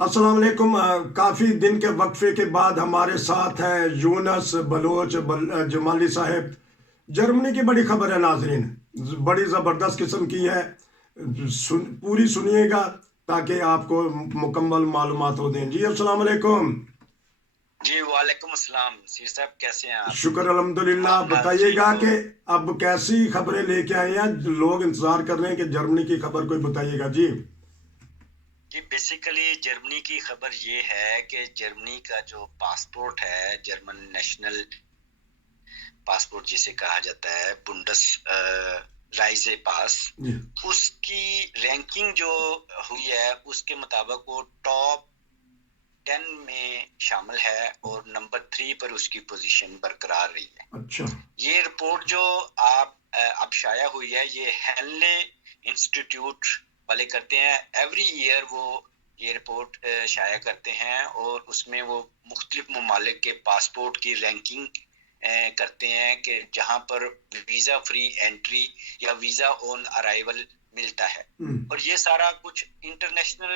अस्सलाम वालेकुम। काफ़ी दिन के वक्फे के बाद हमारे साथ हैं यूनस बलोच जमाली साहब। जर्मनी की बड़ी खबर है नाजरीन, बड़ी ज़बरदस्त किस्म की है। पूरी सुनिएगा ताकि आपको मुकम्मल मालूमात हो दें। जी अस्सलाम वालेकुम। जी वालेकुम अस्सलाम। सीर साहब कैसे हैं आप? शुक्र अल्हम्दुलिल्लाह। मामला ठीक बताइएगा तो? कि अब कैसी खबरें लेके आए हैं, लोग इंतज़ार कर रहे हैं कि जर्मनी की खबर कोई बताइएगा जी। जी बेसिकली जर्मनी की खबर ये है कि जर्मनी का जो पासपोर्ट है, जर्मन नेशनल पासपोर्ट जिसे कहा जाता है, बुंडस राइजे पास, जी। उसकी रैंकिंग जो हुई है उसके मुताबिक वो टॉप 10 में शामिल है और नंबर 3 पर उसकी पोजीशन बरकरार रही है। अच्छा। ये रिपोर्ट जो आप अब शाया हुई है, ये हेनले इंस्टीट्यूट वाले करते हैं। एवरी ईयर वो ये रिपोर्ट शाया करते हैं और उसमें वो मुख्तलिफ ममालिक के पासपोर्ट की रैंकिंग करते हैं कि जहां पर वीज़ा फ्री एंट्री या वीज़ा ऑन अराइवल मिलता है। और ये सारा कुछ इंटरनेशनल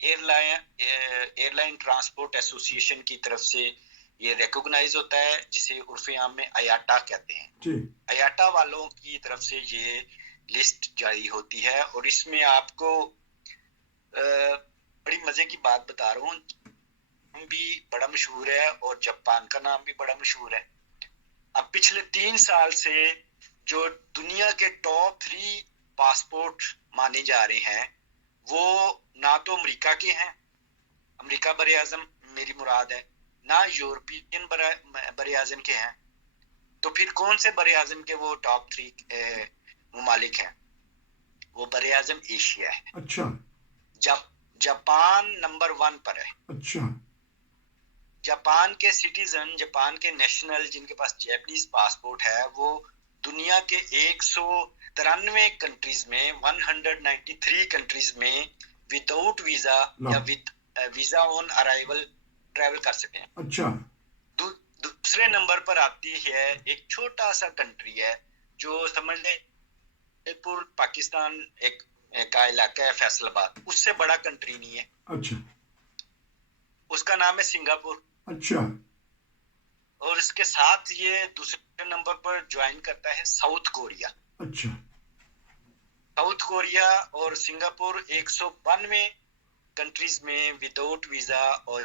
एयरलाइन ट्रांसपोर्ट एसोसिएशन की तरफ से ये रिकॉग्नाइज होता है, जिसे उर्फ आम में अयाटा कहते हैं जी। अयाटा वालों की तरफ से ये लिस्ट जारी होती है। और इसमें आपको बड़ी मजे की बात बता रहा हूँ, भी बड़ा मशहूर है और जापान का नाम भी बड़ा मशहूर है। अब पिछले 3 साल से जो दुनिया के टॉप 3 पासपोर्ट माने जा रहे हैं, वो ना तो अमेरिका के हैं, अमेरिका बरे आजम मेरी मुराद है, ना यूरोपियन बरे आजम के हैं। तो फिर कौन से बरे आजम के वो टॉप 3 ममालिक हैं? वो बरे आजम एशिया है। अच्छा। जापान नंबर 1 पर है। अच्छा। जापान के सिटीजन, जापान के नेशनल जिनके पास जैपनीज पासपोर्ट है, वो दुनिया के 193 कंट्रीज में, 193 कंट्रीज में विदाउट वीजा या with visa on arrival travel कर सके हैं। अच्छा। दूसरे नंबर पर आती है एक छोटा सा कंट्री है जो समझ ले पाकिस्तान एक का इलाका है, फैसलाबाद, उससे बड़ा कंट्री नहीं है। अच्छा। उसका नाम है सिंगापुर। अच्छा। और इसके साथ ये दूसरे नंबर पर ज्वाइन करता है साउथ कोरिया। अच्छा। साउथ कोरिया और सिंगापुर 192 कंट्रीज में विदाउट वीजा और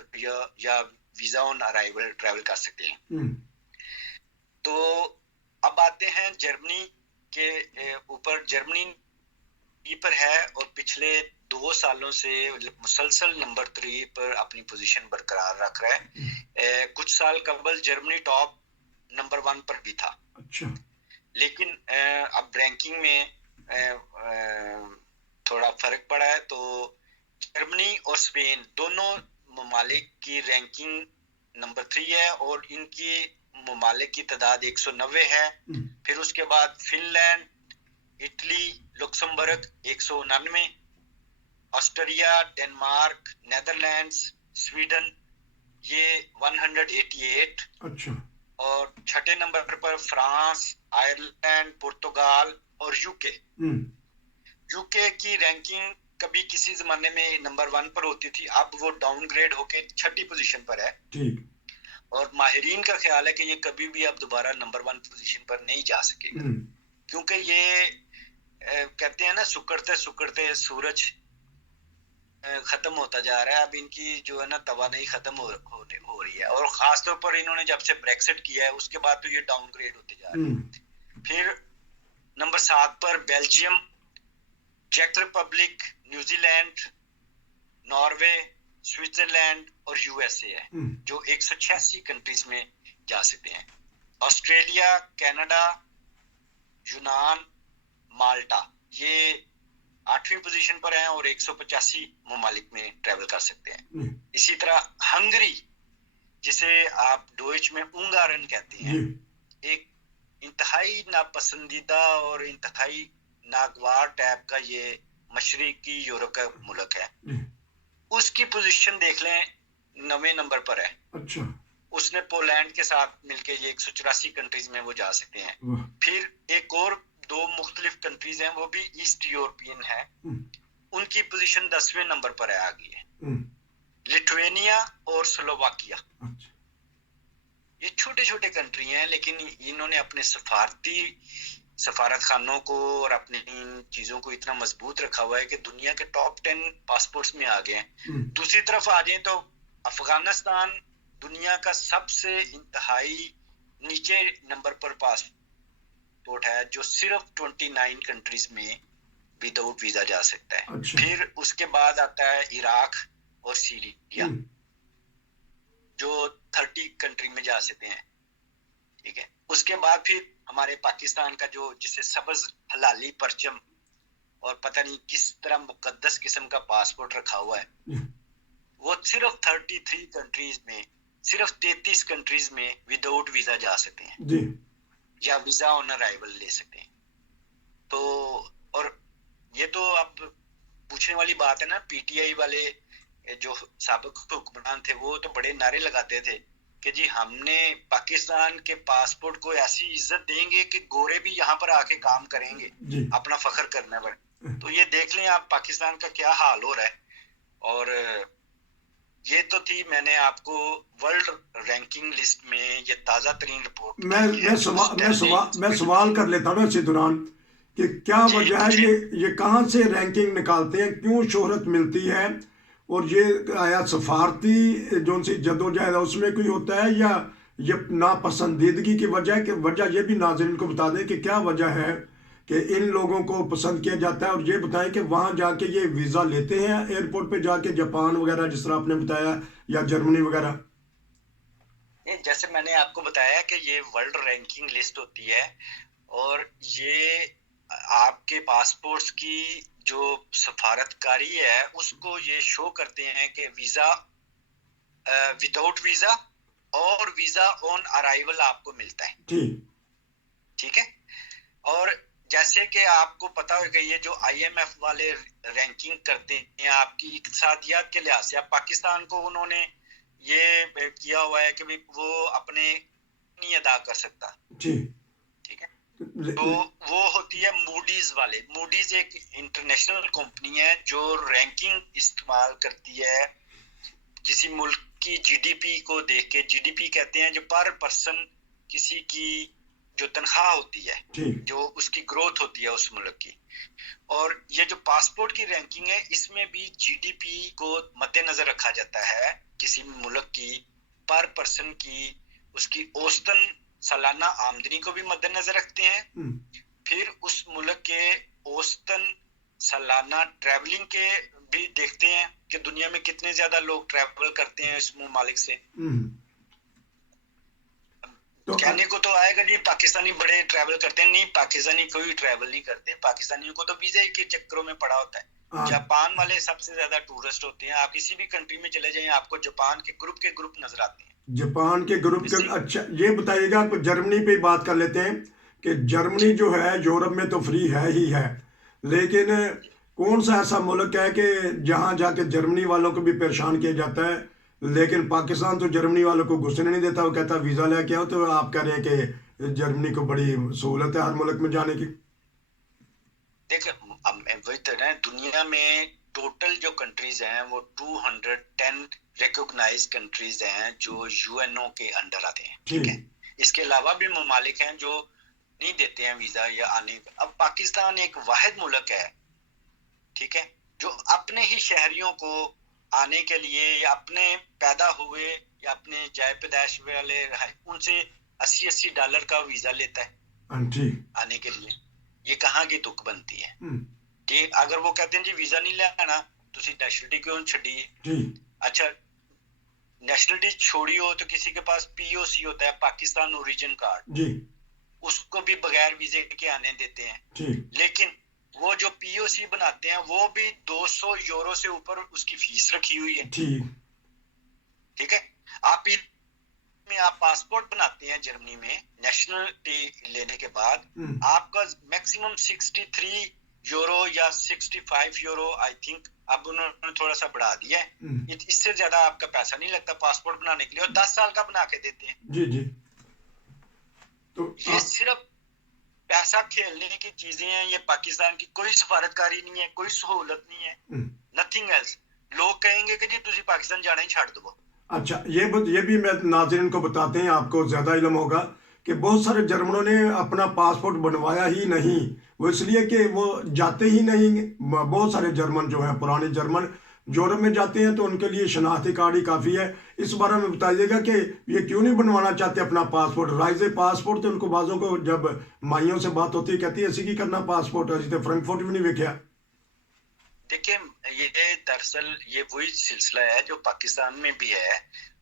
या वीजा ऑन अराइवल ट्रैवल कर सकते हैं। तो अब आते हैं जर्मनी के ऊपर। जर्मनी पर है और पिछले 2 सालों से मुसलसल नंबर 3 पर अपनी पोजीशन बरकरार रख रहा है। कुछ साल कबल जर्मनी टॉप नंबर 1 पर भी था। अच्छा। लेकिन अब रैंकिंग में थोड़ा फर्क पड़ा है। तो जर्मनी और स्पेन दोनों ममालिक की रैंकिंग नंबर 3 है और इनकी ममालिक की तादाद 190 है। फिर उसके बाद Finland, Italy, Luxembourg 199, Austria, Denmark, Netherlands, Sweden ये 188। अच्छा। और छठे नंबर पर फ्रांस, आयरलैंड, पुर्तगाल और यूके। यूके की रैंकिंग कभी किसी जमाने में नंबर 1 पर होती थी, अब वो डाउनग्रेड होके 6ठी पोजीशन पर है। ठीक। और माहिरीन का ख्याल है कि ये कभी भी अब दोबारा नंबर 1 पोजीशन पर नहीं जा सकेगा, क्योंकि ये कहते हैं ना, सुकड़ते सुकड़ते सूरज खत्म होता जा रहा है। अब इनकी जो है ना तवानाई खत्म हो रही है। और खासतौर पर इन्होंने जब से ब्रेक्सिट किया है उसके बाद तो ये डाउनग्रेड होते जा रहे हैं। फिर नंबर 7 पर बेल्जियम, चेक रिपब्लिक, न्यूजीलैंड, नॉर्वे, स्विट्जरलैंड और यूएसए है, जो 186 कंट्रीज में जा सकते हैं। ऑस्ट्रेलिया, कनाडा, यूनान, माल्टा ये 8वीं पोजीशन पर हैं और 185 ममालिक में ट्रैवल कर सकते हैं। इसी तरह हंगरी, जिसे आप डोइच में उंगारन कहते हैं, एक इंतहाई नापसंदीदा और इंतहाई नागवार टाइप का ये मशरकी यूरोप का मुल्क है। उसकी पोजीशन देख लें, 9वें नंबर पर है। अच्छा। उसने पोलैंड के साथ मिलके ये 184 कंट्रीज में वो जा सकते हैं। फिर एक और 2 मुख्तलिफ कंट्रीज हैं, वो भी ईस्ट यूरोपियन है, उनकी पोजीशन 10वें नंबर पर है, आ गई है। लिथुआनिया और स्लोवाकिया। अच्छा। ये छोटे छोटे कंट्री हैं, लेकिन इन्होंने अपने सफारत खानों को और अपनी इन चीजों को इतना मजबूत रखा हुआ है कि दुनिया के टॉप 10 पासपोर्ट्स में आ गए हैं। दूसरी तरफ आ जाए तो अफगानिस्तान दुनिया का सबसे इंतहाई नीचे नंबर पर पासपोर्ट है, जो सिर्फ 29 कंट्रीज में विदाउट वीजा जा सकता है। अच्छा। फिर उसके बाद आता है इराक और सीरिया, जो 30 कंट्री में जा सकते हैं। ठीक है, उसके बाद फिर हमारे पाकिस्तान का जो जिसे सब्ज हलाली परचम और पता नहीं किस तरह मुकद्दस किस्म का पासपोर्ट रखा हुआ है, वो सिर्फ 33 कंट्रीज में, सिर्फ 33 कंट्रीज में विदाउट वीजा जा सकते हैं जी, या वीजा ऑन अराइवल ले सकते हैं। तो और ये तो अब पूछने वाली बात है ना, पीटीआई वाले जो साबिक हुक्मरान थे वो तो बड़े नारे लगाते थे कि जी हमने पाकिस्तान के पासपोर्ट को ऐसी इज्जत देंगे कि गोरे भी यहाँ पर आके काम करेंगे, अपना फख्र करने पर। तो ये देख लें आप पाकिस्तान का क्या हाल हो रहा है। और ये तो थी मैंने आपको वर्ल्ड रैंकिंग लिस्ट में ये ताजा तरीन रिपोर्ट। मैं सवाल कर लेता हूँ इसी दौरान कि क्या वजह है ये कहाँ से रैंकिंग निकालते हैं, क्यों शोहरत मिलती है, और ये आया सफारती जो सी जदोजहद उसमें कोई होता है, या ये नापसंदीदगी की वजह है? कि वजह ये भी नाज़रीन को बता दें कि क्या वजह है कि इन लोगों को पसंद किया जाता है, और ये बताएं कि वहाँ जाके ये वीज़ा लेते हैं एयरपोर्ट पे जाके, जापान वगैरह जिस तरह आपने बताया, या जर्मनी वगैरह? जैसे मैंने आपको बताया कि ये वर्ल्ड रैंकिंग लिस्ट होती है, और ये आपके पासपोर्ट्स की जो सफारतकारी है उसको ये शो करते हैं कि वीजा विदाउट वीजा और वीजा ऑन अराइवल आपको मिलता है। ठीक है, और जैसे कि आपको पता होगा ये जो IMF वाले रैंकिंग करते हैं आपकी इक्तिसादियात के लिहाज से, अब पाकिस्तान को उन्होंने ये किया हुआ है कि वो अपने नहीं अदा कर सकता। ठीक है, तो वो होती है मूडीज वाले। मूडीज एक इंटरनेशनल कंपनी है जो रैंकिंग इस्तेमाल करती है किसी मुल्क की जीडीपी को देख के। जीडीपी कहते हैं जो पर पर्सन किसी की जो तनख्वाह होती है, जो उसकी ग्रोथ होती है उस मुल्क की। और ये जो पासपोर्ट की रैंकिंग है इसमें भी जीडीपी को मद्देनजर रखा जाता है, किसी मुल्क की पर पर्सन की उसकी औसतन सालाना आमदनी को भी मद्देनजर रखते हैं। फिर उस मुल्क के औसतन सालाना ट्रैवलिंग के भी देखते हैं कि दुनिया में कितने ज्यादा लोग ट्रैवल करते हैं इस मुमालिक से। तो कहने को तो आएगा जी पाकिस्तानी बड़े ट्रैवल करते हैं, नहीं, पाकिस्तानी कोई ट्रैवल नहीं करते। पाकिस्तानियों को तो वीजा के चक्करों में पड़ा होता है। जापान वाले सबसे ज्यादा टूरिस्ट होते हैं। आप किसी भी कंट्री में चले जाएं आपको जापान के ग्रुप नजर आते हैं। जापान के ग्रुप के। अच्छा, ये बताइएगा, आप जर्मनी पे बात कर लेते हैं कि जर्मनी जो है यूरोप में तो फ्री है ही है, लेकिन कौन सा ऐसा मुल्क है कि जहां जाके जर्मनी वालों को भी परेशान किया जाता है, लेकिन पाकिस्तान तो जर्मनी वालों को घुसने नहीं देता, वो कहता वीज़ा लेके आओ। तो आप कह रहे हैं कि जर्मनी को बड़ी सहूलत है हर मुल्क में जाने की। देखिए, वही तो है, दुनिया में टोटल जो कंट्रीज हैं वो 210 रिकॉग्नाइज कंट्रीज हैं जो यूएनओ के अंडर आते हैं। ठीक है, इसके अलावा भी ममालिक हैं जो नहीं देते हैं वीजा या आने। अब पाकिस्तान एक वाहिद मुल्क है, ठीक है, जो अपने ही शहरियों को आने के लिए या अपने पैदा हुए या अपने जाय पैदाइश वाले उनसे $80 का वीजा लेता है आने के लिए। ये कहाँ की तुक बनती है कि अगर वो कहते हैं जी वीजा नहीं लेना तुसी नेशनलिटी क्यों छड़िए। अच्छा, नेशनलिटी छोड़ी हो तो किसी के पास POC होता है, पाकिस्तान ओरिजिन कार्ड, उसको भी बगैर वीजे के आने देते हैं। लेकिन वो जो POC बनाते हैं वो भी 200 यूरो से ऊपर उसकी फीस रखी हुई है। ठीक है, आप पासपोर्ट बनाते हैं जर्मनी में नेशनलिटी लेने के बाद, आपका मैक्सिमम 63 यूरो या 65 यूरो आई थिंक, अब उन्होंने थोड़ा सा बढ़ा दिया है। इससे ज्यादा आपका पैसा नहीं लगता पासपोर्ट बनाने के लिए, और 10 साल का बना के देते हैं। तो ये सिर्फ पैसा खेलने की चीजें हैं। ये पाकिस्तान की कोई सफारतकारी नहीं है, कोई सहूलत नहीं है, नथिंग एल्स। लोग कहेंगे कि जी तुसी पाकिस्तान जाना ही छाड़ दो। अच्छा, ये भी मैं नाज़रीन को बताते हैं, आपको ज़्यादा इल्म होगा कि बहुत सारे जर्मनों ने अपना पासपोर्ट बनवाया ही नहीं। वो इसलिए कि वो जाते ही नहीं। बहुत सारे जर्मन जो हैं, पुराने जर्मन यूरोप में जाते हैं तो उनके लिए शनाख्ती कार्ड ही काफ़ी है। इस बारे में बताइएगा कि ये क्यों नहीं बनवाना चाहते अपना पासपोर्ट। राइजे पासपोर्ट तो उनको बाजों को जब माइयों से बात होती है कहती है ऐसी की करना पासपोर्ट, अभी तो फ्रैंकफर्ट भी नहीं वेख्या। देखिए, ये दरअसल ये वही सिलसिला है जो पाकिस्तान में भी है।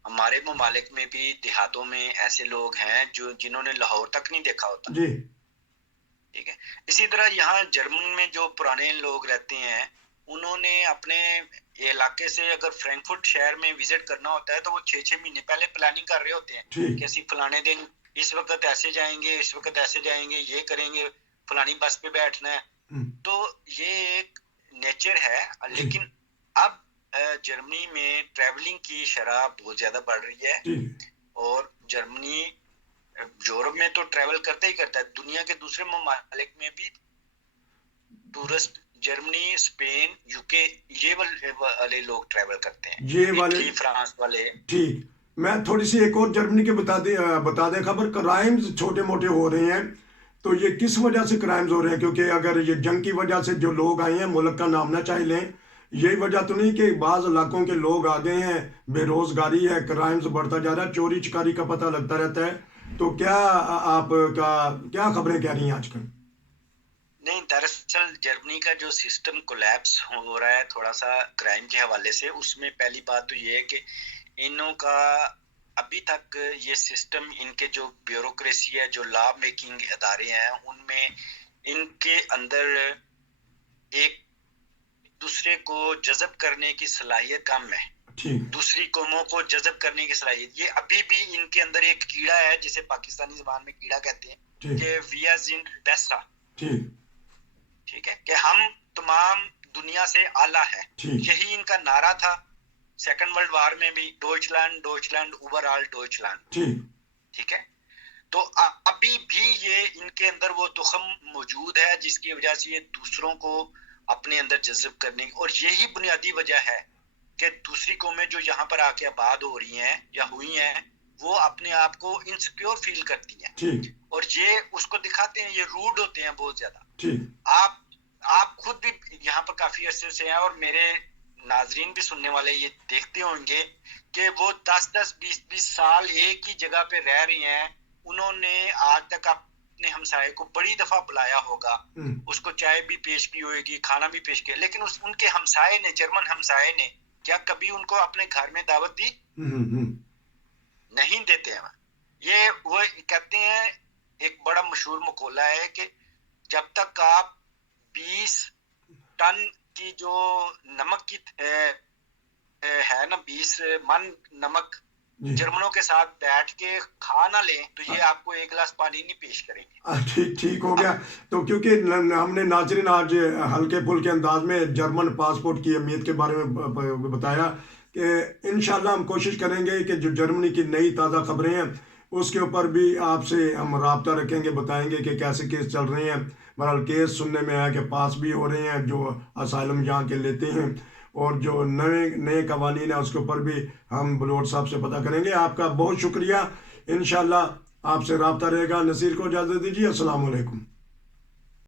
हमारे ममालिक में भी देहातों में ऐसे लोग हैं जो जिन्होंने लाहौर तक नहीं देखा होता। जी, ठीक है। इसी तरह यहाँ जर्मन में जो पुराने लोग रहते हैं, उन्होंने अपने इलाके से अगर फ्रैंकफर्ट शहर में विजिट करना होता है तो वो 6-6 महीने पहले प्लानिंग कर रहे होते हैं ठीक। कि ਅਸੀਂ फलाने दिन इस वक्त ऐसे जाएंगे, इस वक्त ऐसे जाएंगे, ये करेंगे, फलानी बस पे बैठना है। तो ये एक नेचर है। लेकिन अब जर्मनी में ट्रैवलिंग की शरह बहुत ज्यादा बढ़ रही है जी, और जर्मनी यूरोप में तो ट्रैवल करता ही करता है, दुनिया के दूसरे ममालिक में भी टूरिस्ट जर्मनी, स्पेन, यूके ये वाले लोग ट्रैवल करते हैं, ये वाले इटली, फ्रांस वाले। ठीक। मैं थोड़ी सी एक और जर्मनी के बता दें खबर। क्राइम्स छोटे मोटे हो रहे हैं, तो ये किस वजह से क्राइम्स हो रहे हैं? क्योंकि अगर ये जंग की वजह से जो लोग आए हैं, मुल्क का नाम ना चाहे लें, यही वजह तो नहीं कि बाज़ इलाकों के लोग आ गए हैं, बेरोजगारी है, क्राइम्स बढ़ता जा रहा है, चोरी चकारी का पता लगता रहता है। तो क्या आपका क्या खबरें कह रही हैं आजकल? नहीं, दरअसल जर्मनी का जो सिस्टम कोलैप्स हो रहा है थोड़ा सा क्राइम के हवाले से, उसमें पहली बात तो ये है कि इनों का अभी तक ये सिस्टम, इनके जो ब्यूरोक्रेसी है, जो लॉ मेकिंग अदारे हैं, उनमें इनके अंदर एक दूसरे को जज़ब करने की सलाहियत कम है। ठीक, दूसरी कौमों को जज़ब करने की सलाहियत, ये अभी भी इनके अंदर एक कीड़ा है जिसे पाकिस्तानी ज़बान में कीड़ा कहते हैं ठीक, कि विया जिन बेसा। ठीक, ठीक है, कि हम तमाम दुनिया से आला है। ठीक, यही इनका नारा था सेकंड वर्ल्ड वार में भी, डॉइचलैंड डॉइचलैंड ओवरऑल डॉइचलैंड। ठीक, ठीक है। तो अभी भी ये इनके अंदर वो तुखम मौजूद है जिसकी वजह से ये दूसरों को अपने अंदर जज़ब करने की, और यही बुनियादी वजह है कि दूसरी कौमें जो यहाँ पर आके आबाद हो रही हैं या हुई हैं, वो अपने आप को इनसिक्योर फील करती हैं ठीक, और ये उसको दिखाते हैं, ये रूड होते हैं बहुत ज्यादा। ठीक, आप खुद भी यहाँ पर काफी अरसे से हैं और मेरे नाजरीन भी सुनने वाले ये देखते होंगे कि वो 10-10, 20-20 साल एक ही जगह पे रह रही हैं। उन्होंने आज तक अपने हमसाये को बड़ी दफा बुलाया होगा, उसको चाय भी पेश की होगी, खाना भी पेश किया, लेकिन उनके हमसाये ने, जर्मन हमसाये ने क्या कभी उनको अपने घर में दावत दी? नहीं देते हैं। ये वो कहते हैं, एक बड़ा मशहूर मकौला है कि जब तक आप 20 टन की जो नमक की है ना, 20 मन नमक जर्मनों के साथ बैठ के खा ना लें तो ये आपको एक गिलास पानी नहीं पेश करेंगे। ठीक, ठीक हो गया। तो क्योंकि हमने नाजरीन आज हल्के फुल्के अंदाज में जर्मन पासपोर्ट की अहमियत के बारे में बताया कि इंशाल्लाह हम कोशिश करेंगे कि जो जर्मनी की नई ताज़ा खबरें हैं उसके ऊपर भी आपसे हम रब्ता रखेंगे, बताएंगे कि कैसे केस चल रहे हैं। बहरहाल केस सुनने में आया कि पास भी हो रहे हैं जो असाइलम यहाँ के लेते हैं, और जो नए कवानीन है उसके ऊपर भी हम बलोच साहब से पता करेंगे। आपका बहुत शुक्रिया। इंशाल्लाह आपसे रब्ता रहेगा। नसीर को इजाज़त दीजिए। अस्सलाम वालेकुम।